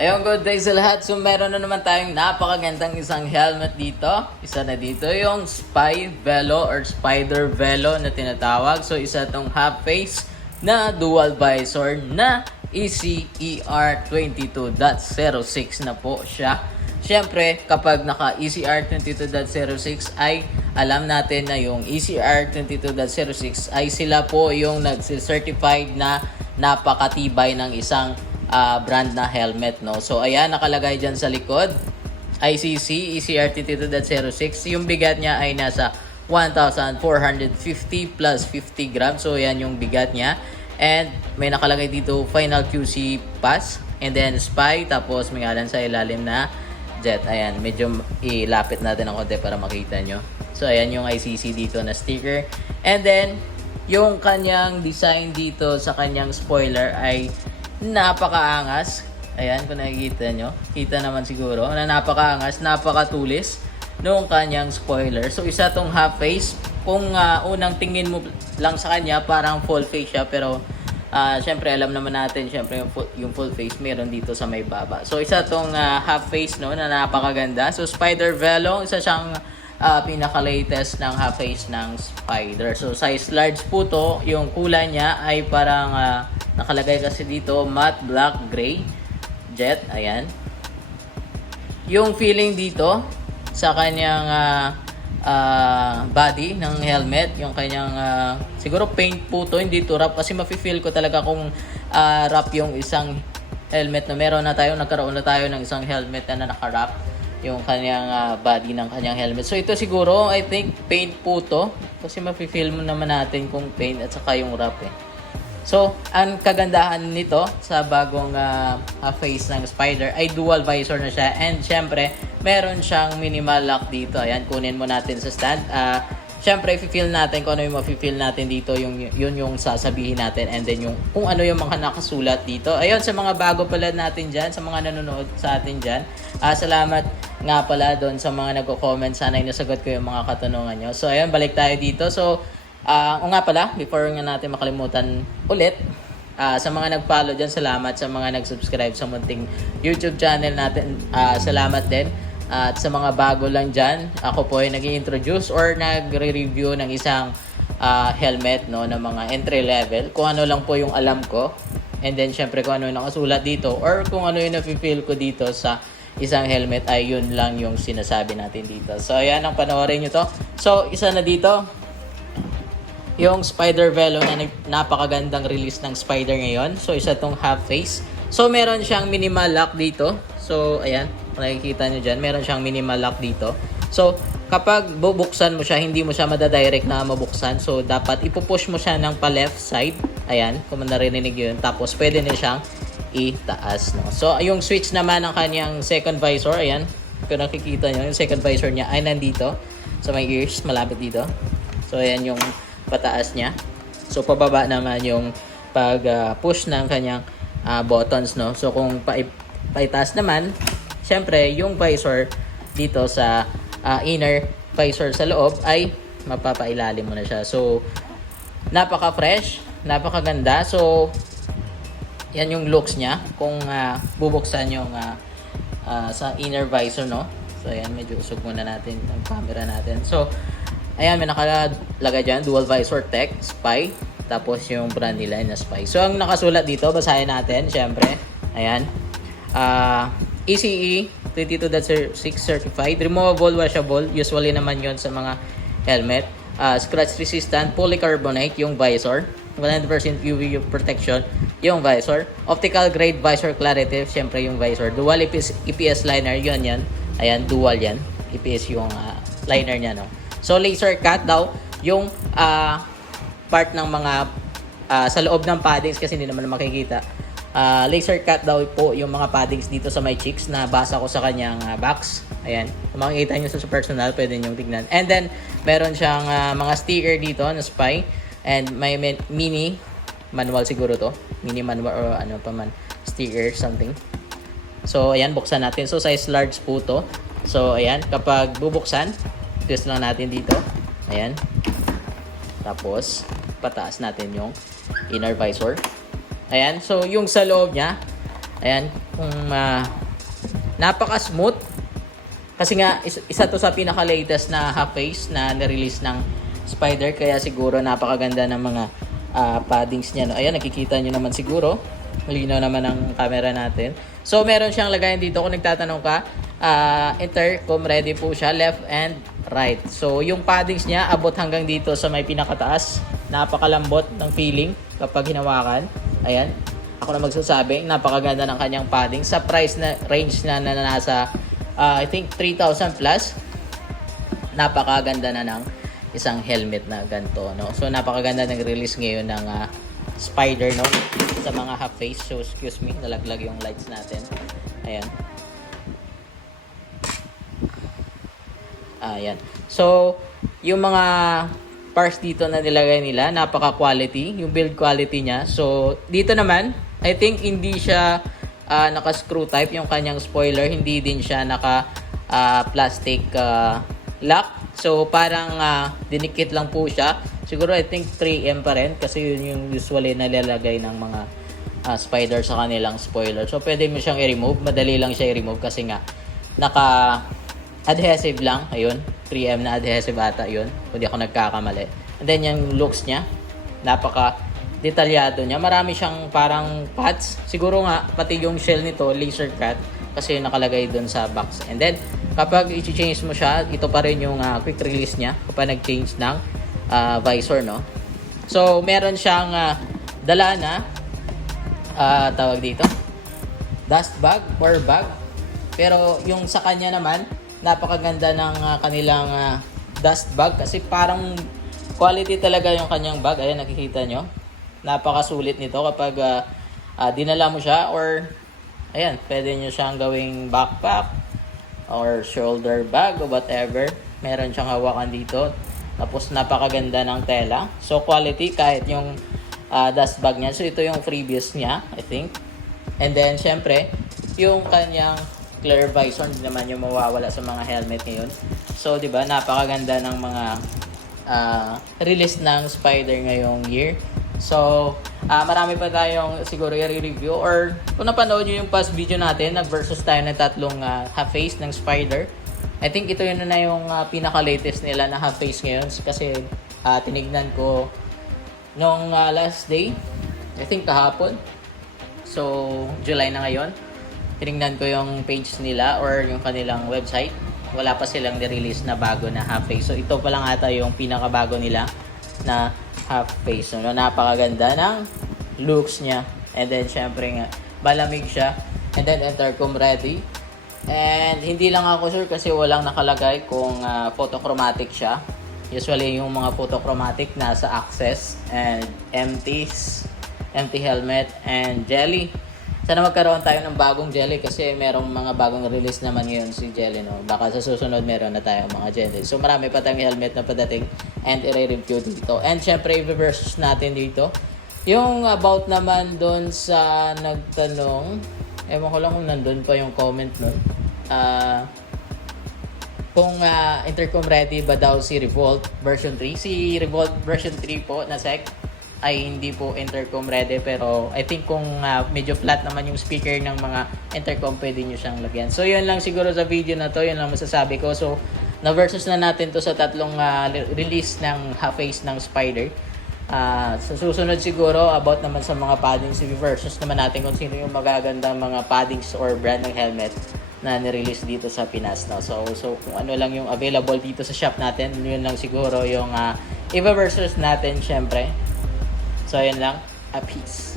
Ayun, good day sa lahat. So, meron na naman tayong napakagandang isang helmet dito. Isa na dito yung Spy Velo or Spider Velo na tinatawag. So, isa tong half face na dual visor na ECER 22.06 na po siya. Siyempre, kapag naka ECR 22.06 ay alam natin na yung ECR 22.06 ay sila po yung nag-certified na napakatibay ng isang brand na helmet, no? So, ayan, nakalagay dyan sa likod. ICC, ECR 22.06. Yung bigat niya ay nasa 1,450 plus 50 grams. So, ayan yung bigat niya. And may nakalagay dito, Final QC Pass. And then, Spy. Tapos, may ngalan sa ilalim na Jet. Ayan, medyo ilapit natin ang konti para makita nyo. So, ayan yung ICC dito na sticker. And then, yung kanyang design dito sa kanyang spoiler ay napakaangas. Ayan, kung nakikita nyo. Kita naman siguro na napakaangas, napakatulis nung kanyang spoiler. So, isa tong half face. Kung unang tingin mo lang sa kanya, parang full face siya. Pero, syempre, alam naman natin, syempre, yung full face meron dito sa may baba. So, isa tong half face, no, na napakaganda. So, Spider Velo, isa siyang pinaka-latest ng half face ng Spider. So, size large po to. Yung kulay niya ay parang nakalagay kasi dito, matte black gray jet. Ayan. Yung feeling dito sa kanyang body ng helmet, yung kanyang siguro paint po to, hindi to wrap kasi mafe-feel ko talaga kung wrap yung isang helmet na nagkaroon na tayo ng isang helmet na naka-wrap yung kanyang body ng kanyang helmet. So ito siguro, I think paint po to kasi mafe-feel mo naman natin kung paint at saka yung wrap eh. So, ang kagandahan nito sa bagong face ng Spider ay dual visor na siya. And syempre, meron siyang minimal lock dito. Ayan, kunin mo natin sa stand. Syempre, i-feel natin kung ano yung ma-feel natin dito. Yun yung sasabihin natin. And then, kung ano yung mga nakasulat dito. Ayun, sa mga bago pala natin dyan, sa mga nanonood sa atin dyan. Salamat nga pala doon sa mga nagko-comment. Sana yung nasagot ko yung mga katanungan nyo. So, ayun, balik tayo dito. So, o nga pala, before nga natin makalimutan ulit, sa mga nag-follow dyan, salamat. Sa mga nag-subscribe sa munting YouTube channel natin, salamat din. At sa mga bago lang dyan, ako po ay nag-i-introduce or nagre-review ng isang helmet, no, ng mga entry level. Kung ano lang po yung alam ko. And then, syempre, kung ano yung nakasulat dito or kung ano yung nafe-feel ko dito sa isang helmet, ay yun lang yung sinasabi natin dito. So, ayan, ang panoorin nyo to. So, isa na dito, yung Spider Velo na napakagandang release ng Spider ngayon. So, isa tong half face. So, meron siyang minimal lock dito. So, ayan. Nakikita nyo dyan. Meron siyang minimal lock dito. So, kapag bubuksan mo siya, hindi mo siya madadirect na mabuksan. So, dapat ipupush mo siya ng pa-left side. Ayan. Kung narinig yun. Tapos, pwede na siyang itaas. No? So, yung switch naman ng kanyang second visor. Ayan. Kung nakikita nyo, yung second visor niya ay nandito. So, may ears. Malapit dito. So, ayan yung pataas niya. So, pababa naman yung pag-push ng kanyang buttons, no? So, kung paitaas naman, syempre, yung visor dito sa inner visor sa loob ay mapapailalim mo na siya. So, napaka-fresh, napakaganda. So, yan yung looks niya. Kung bubuksan yung sa inner visor, no? So, ayan, medyo usog muna natin ang camera natin. So, ayan, may nakalagay dyan, Dual Visor Tech, Spy. Tapos yung brand nila na Spy. So, ang nakasulat dito, basahin natin, syempre. Ayan. ECE 22.6 certified. Removable, washable. Usually naman yon sa mga helmet. Scratch resistant, polycarbonate, yung visor. 100% UV protection, yung visor. Optical grade visor clarity, syempre yung visor. Dual EPS liner, yun yan. Ayan, dual yan. EPS yung liner niya, no? So, laser cut daw yung part ng mga sa loob ng paddings kasi hindi naman makikita. Laser cut daw po yung mga paddings dito sa my cheeks na basa ko sa kanyang box. Ayan. Kung makikita nyo sa personal, pwede nyo tignan. And then, meron siyang mga sticker dito na Spy. And may mini manual siguro to. Mini manual or ano pa man. Sticker, something. So, ayan. Buksan natin. So, size large po to. So, ayan. Kapag bubuksan, twist lang natin dito. Ayan. Tapos, pataas natin yung inner visor. Ayan. So, yung sa loob niya, ayan. kung napaka-smooth. Kasi nga, isa to sa pinaka-latest na half face na nirelease ng Spider. Kaya siguro napakaganda ng mga paddings niya. No? Ayan, nakikita nyo naman siguro. Malinaw naman ang camera natin. So, meron siyang lagayan dito. Kung nagtatanong ka, intercom ready po siya, left and right. So, yung paddings niya, abot hanggang dito sa may pinakataas. Napakalambot ng feeling kapag hinawakan. Ayan. Ako na magsasabi, napakaganda ng kanyang padding. Sa price na range na nasa I think 3,000 plus. Napakaganda na ng isang helmet na ganito, no? So napakaganda ng release ngayon ng Spider, no? Sa mga half face. So excuse me, nalaglag yung lights natin. Ayan. Ayan. So yung mga parts dito na nilagay nila, napaka-quality, yung build quality niya. So dito naman, I think hindi siya naka-screw type yung kanyang spoiler, hindi din siya naka plastic lock. So parang dinikit lang po siya. Siguro I think 3M pa rin kasi yun yung usually nalalagay ng mga Spider sa kanilang spoiler. So pwede mo siyang i-remove, madali lang siya i-remove kasi nga naka adhesive lang. Ayun, 3M na adhesive ata yun, kung di ako nagkakamali. And then yung looks niya, napaka detalyado niya. Marami siyang parang cuts. Siguro nga, pati yung shell nito, laser cut. Kasi nakalagay doon sa box. And then, kapag i-change mo siya, ito pa rin yung quick release niya. Kapag nag-change ng visor, no? So, meron siyang dala na, tawag dito, dust bag or bag. Pero, yung sa kanya naman, napakaganda ng kanilang dust bag. Kasi parang quality talaga yung kanyang bag. Ayan, nakikita nyo. Napakasulit nito kapag dinala mo siya or ayan, pwede nyo siyang gawing backpack or shoulder bag or whatever. Meron siyang hawakan dito. Tapos napakaganda ng tela. So quality kahit yung dust bag niya. So ito yung previous niya, I think. And then syempre, yung kanyang clear visor, hindi naman yung mawawala sa mga helmet ngayon. So 'di ba, napakaganda ng mga release ng Spider ngayong year. So, marami pa tayong siguro i-review or kung napanood nyo yung past video natin, nag-versus tayo ng tatlong half face ng Spider. I think ito yun na yung pinaka-latest nila na half face ngayon kasi tinignan ko nung last day, I think kahapon. So, July na ngayon. Tinignan ko yung page nila or yung kanilang website. Wala pa silang ni-release na bago na half face. So, ito pa lang ata yung pinakabago nila na half face. So, napakaganda ng looks niya. And then, syempre nga, malamig siya. And then, intercom ready. And, hindi lang ako sure kasi walang nakalagay kung photochromatic siya. Usually, yung mga photochromatic nasa access and empty helmet and jelly. Sana magkaroon tayo ng bagong jelly kasi merong mga bagong release naman ngayon si jelly, no? Baka sa susunod meron na tayong mga jelly. So marami pa tayong helmet na padating and i-review dito. And syempre i-versus natin dito. Yung about naman doon sa nagtanong, ewan ko lang kung nandun pa yung comment nun. Kung intercom ready ba daw si Revolt version 3. Si Revolt version 3 po na sec ay hindi po intercom ready, pero I think kung medyo flat naman yung speaker ng mga intercom, pwede nyo siyang lagyan. So yun lang siguro sa video na to, yun lang masasabi ko. So na versus na natin to sa tatlong release ng half face ng Spider. Sa susunod siguro about naman sa mga paddings, versus naman natin kung sino yung magagandang mga paddings or brand ng helmet na nirelease dito sa Pinas, no? So kung ano lang yung available dito sa shop natin, yun lang siguro yung versus natin syempre. So, yun lang. Peace.